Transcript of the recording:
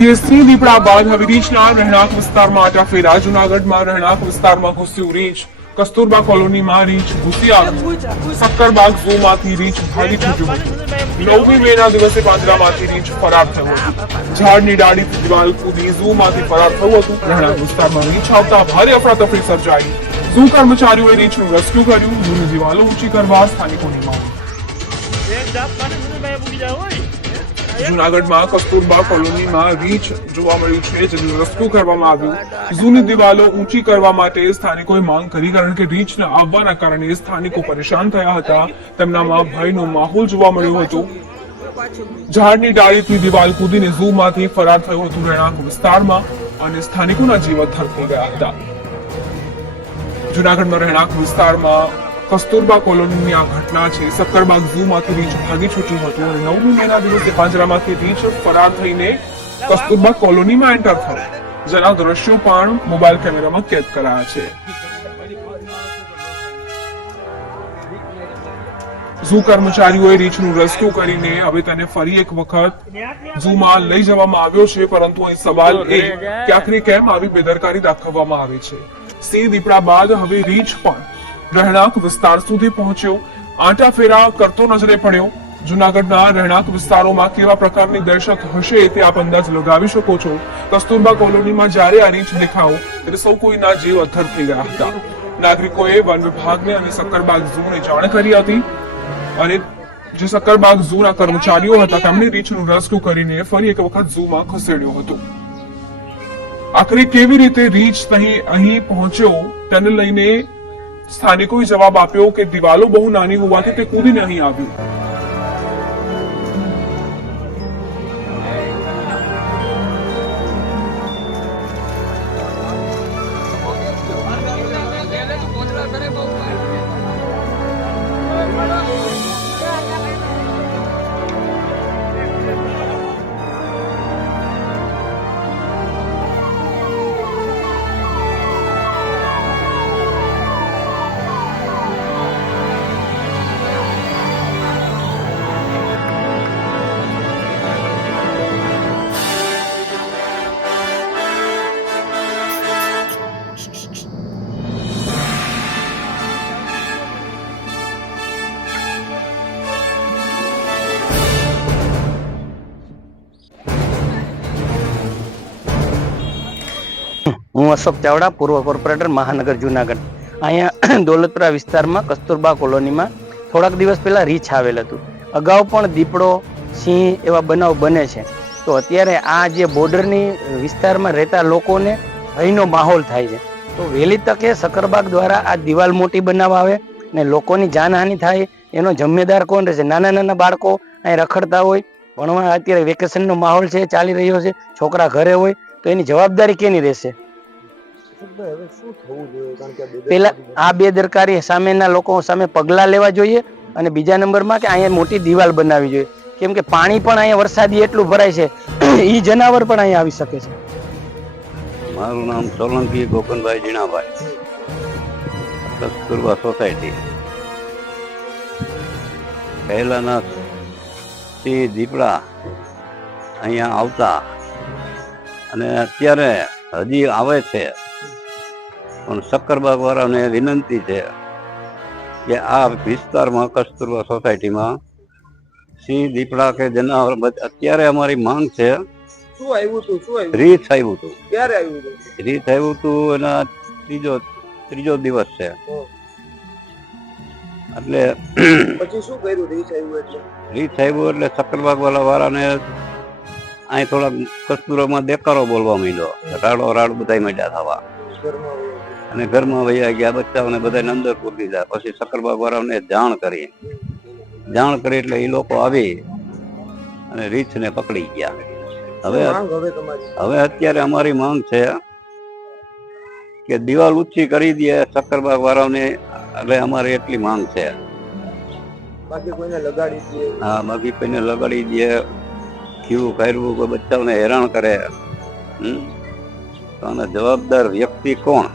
સિંહ દીપડા બાદ હવે રીંછના રહેણાંક વિસ્તારમાં આટા જુનાગઢમાં રહેણાંક વિસ્તારમાં ઘૂસ્યું રીંછ. કસ્તુરબા કોલોનીમાં રીંછ ઘૂસી આવી સક્કરબાગ ઝૂમાંથી રીંછ ભાગી છૂટ્યું હતું. નવમી મેના દિવસે પાંજરામાંથી રીંછ ફરાર થયો હતો. ઝાડની ડાળીથી દિવાલ કૂદી ઝૂમાંથી ફરાર થયું હતું. રહેણાંક વિસ્તારમાં રીંછ આવતા ભારે અફરાતફરી સર્જાઈ. ઝૂ કર્મચારીઓએ રીંછનું રેસ્ક્યુ કર્યું. ઝૂની દિવાલો ઊંચી કરવા સ્થાનિકોની માંગ. જુનાગઢમાં કસ્તુરબા કોલોનીમાં રીચ જોવા મળ્યું છે, જેનું રેસ્ક્યુ કરવામાં આવ્યું. જૂની દિવાલો ઊંચી કરવા માટે સ્થાનિકોએ માંગ કરી, કારણ કે રીંછના આવવાના કારણે સ્થાનિકો પરેશાન થયા હતા. તેમનામાં ભયનો માહોલ જોવા મળ્યો હતો. ઝાડની ડાળીથી દિવાલ કૂદીને ઝૂમાંથી ફરાર થયો હતું રહેણાંક વિસ્તારમાં અને સ્થાનિકોના જીવ થરકી ગયા હતા. જુનાગઢમાં રહેણાંક વિસ્તારમાં કસ્તુરબા કોલોનીની આ ઘટના છે. સક્કરબાગ ઝૂમાંથી રીંછ ભાગી છૂટ્યું હતું અને નવમી મહિના દિવસે પાંજરામાંથી રીંછ ફરાર થઈને કસ્તુરબા કોલોનીમાં એન્ટર થયો. જેના દ્રશ્યો પણ મોબાઈલ કેમેરામાં કેદ કરાયા છે. ઝૂ કર્મચારીઓએ રીંછનું રેસ્ક્યુ કરીને હવે તેને ફરી એક વખત ઝૂમાં લઈ જવામાં આવ્યો છે, પરંતુ અહીં સવાલ એ કે આખરે કેમ આવી બેદરકારી દાખવવામાં આવે છે. સિંહ દીપડા બાદ હવે રીંછ પણ રહેણાંક વિસ્તાર સુધી પહોંચ્યો. આંટા ફેરા કરતો નજરે પડ્યો. જુનાગઢના રહેણાંક વિસ્તારોમાં કેવા પ્રકારની દહેશત હશે તે આપ અંદાજ લગાવી શકો છો. કસ્તુરબા કોલોનીમાં જ્યારે આ રીંછ દેખાવ ત્યારે સૌ કોઈના જીવ અથર થઈ ગયા હતા. નાગરિકોએ વન વિભાગને અને સક્કરબાગ ઝૂને જાણ કરી હતી. અને જે સક્કરબાગ ઝૂના કર્મચારીઓ હતા તેમણે રીંછનું રેસ્ક્યુ કરીને ફરી એક વખત ઝૂમાં ખસેડ્યો હતો. આખરે કેવી રીતે રીંછ અહીં અહીં પહોંચ્યો, તેને લઈને સ્થાનિકોએ જવાબ આપ્યો કે દિવાલો બહુ નાની હોવાથી તે કૂદી નહીં આવ્યું. હું અશોક ચાવડા, પૂર્વ કોર્પોરેટર, મહાનગર, જુનાગઢ. અહીંયા દોલતપુરા વિસ્તારમાં કસ્તુરબા કોલોનીમાં થોડાક દિવસ પહેલાં રીછ આવેલ હતું. અગાઉ પણ દીપડો, સિંહ એવા બનાવ બને છે. તો અત્યારે આ જે બોર્ડરની વિસ્તારમાં રહેતા લોકોને ભયનો માહોલ થાય છે. તો વહેલી તકે સકરબાગ દ્વારા આ દિવાલ મોટી બનાવવા આવે ને લોકોની જાનહાનિ થાય એનો જમ્મેદાર કોણ રહેશે? નાના નાના બાળકો અહીં રખડતા હોય, ભણવા અત્યારે વેકેશનનો માહોલ છે, ચાલી રહ્યો છે, છોકરા ઘરે હોય, તો એની જવાબદારી કેની રહેશે? પેલા આ બેદરકારી સામેના લોકો સામે પગલા લેવા જોઈએ અને બીજા નંબરમાં કે અહીંયા મોટી દિવાલ બનાવવી જોઈએ. કેમ કે પાણી પણ અહીંયા વરસાદી એટલું ભરાય છે એ જનાવર પણ અહીંયા આવી શકે છે. મારું નામ સોલંકી ગોકનભાઈ જીણાભાઈ કસ્તુરબા સોસાયટી. પહેલાના સિંહ દીપડા અહીંયા આવતા. અને અત્યારે હજી આવે છે. પણ શક્કરબાગ વાળાને વિનંતી છે કે આ વિસ્તારમાં કસ્તુરબા સોસાયટીમાં સિંહ દીપડા કે જનાવર અત્યારે અમારી માંગ છે રીત આવ્યું હતું રીત આવ્યું હતું એના ત્રીજો ત્રીજો દિવસ છે. એટલે પછી શું કર્યું રીચ આવ્યું એટલે? રીત આવ્યું એટલે શક્કરબાગ વાળા વાળાને અહીં થોડાક કસ્તુરામાં દેકારો બોલવા માંડ્યો. રાડો રાડ બધા માંડ્યા થવા. અને ઘરમાં વૈયા ગયા બચ્ચાઓને બધાને અંદર પૂરી દીધા પછી સક્કરબાગ વાળાને જાણ કરી. જાણ કરી એટલે એ લોકો આવી અને રીછને પકડી ગયા. હવે હવે અત્યારે અમારી માંગ છે કે દિવાલ ઊંચી કરી દે સક્કરબાગ વાળાને એટલે અમારી એટલી માંગ છે. બાકી કોઈને લગાડી દે? હા બાકી કોઈને લગાડી દે ખીવું કર્યું કોઈ બચ્ચાઓને હેરાન કરે. હમ? તો જવાબદાર વ્યક્તિ કોણ?